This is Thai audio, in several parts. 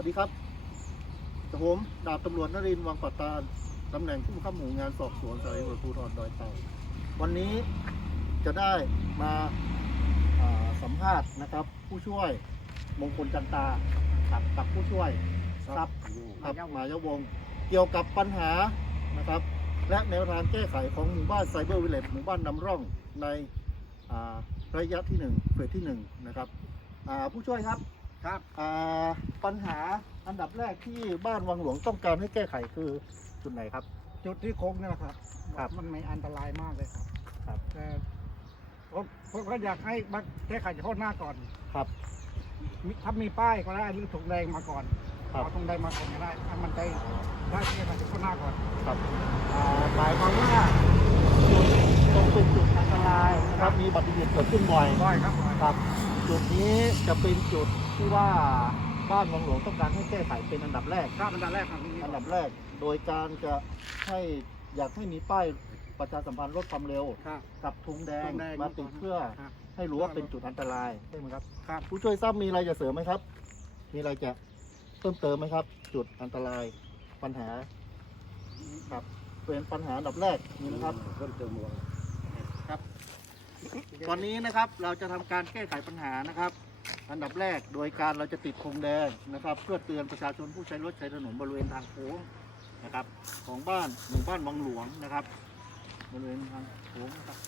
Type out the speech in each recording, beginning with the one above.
วัสดีครับกับผมดาบตำรวจนรินทร์วังปัตตานตำแหน่งผู้บังคับหมู่งานสอบสวนสายตำรวจภูธรดอยเต่าวันนี้จะได้มาอ่าสัมภาษณ์นะครับ ผู้ช่วยมงคลจันตากับกับผู้ช่วยทรัพย์ครับหมายาวงศ์เกี่ยวกับปัญหานะครับ และแนวทางแก้ไขของหมู่บ้านไซเบอร์วิลเลจหมู่บ้านนำร่องในอ่าระยะที่หนึ่งเฟสที่หนึ่งนะครับอ่าผู้ช่วยครับ ครับ อ่าปัญหาอันดับแรกที่บ้านวังหลวงต้องการให้แก้ไขคือจุดไหนครับ จุดที่โค้งนี่แหละครับครับมันมีอันตรายมากเลยครับครับ แต่ผมผมก็อยากให้มาแก้ไขเฉพาะหน้าก่อนครับ มีถ้ามีป้ายก็ได้หรือถุงแดงมาก่อนครับ เอาถุงแดงมาก่อนก็ได้ถ้ามันได้ได้แก้ไขเฉพาะหน้าก่อนครับอ่าหมายความว่าจุดตรงเป็นจุดอันตรายนะครับมีอุบัติเหตุเกิดขึ้นบ่อย ได้ครับได้ครับ จุดนี้จะเป็นจุดที่ว่าบ้านวังหลวงต้องการให้แก้ไขเป็นอันดับแรกครับอันดับแรกครับนี่อันดับแรก โดยการจะให้อยากให้มีป้ายประชาสัมพันธ์ลดความเร็ว ครับกับธงแดงธงแดงมาติดเพื่อครับให้รู้ว่าเป็นจุดอันตรายใช่ไหมครับ ครับผู้ช่วยทราบมีอะไรจะเสริมไหมครับ มีอะไรจะเพิ่มเติมไหมครับ จุดอันตรายปัญหา ครับ เป็นปัญหาอันดับแรกนี่นะครับ เพิ่มเติมว่าครับ ตอนนี้นะครับเราจะทำการแก้ไขปัญหานะครับ อันดับแรกโดยการเราจะติดธงแดงนะครับ เพื่อเตือนประชาชนผู้ใช้รถใช้ถนนบริเวณทางโค้งนะครับ ของบ้านหมู่บ้านวังหลวงนะครับ บริเวณทางโค้งนะครับ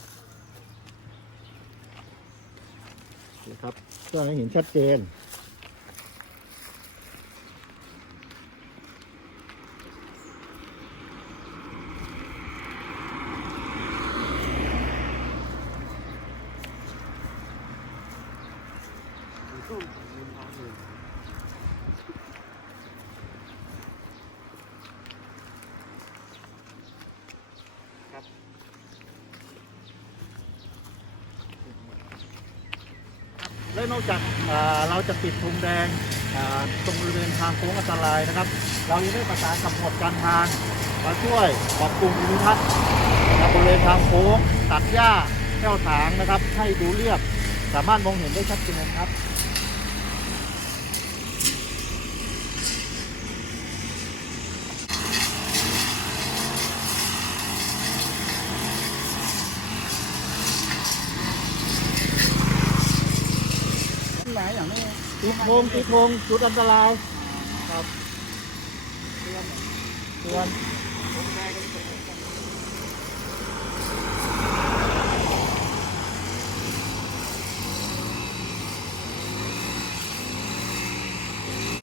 นะครับเพื่อให้เห็นชัดเจน และนอกจากเราจะปิดธงแดงตรงบริเวณทางโค้งอันตรายนะครับ เรายังได้ประสานกับหมวดการทางมาช่วยปรับปรุงภูมิทัศน์บริเวณทางโค้งตัดหญ้าแก้วถางนะครับ ให้ดูเรียบ สามารถมองเห็นได้ชัดเจนครับ ไหนอย่างนี้ ติดธงติดธงจุดอันตรายครับเตือนเตือนถุงแดง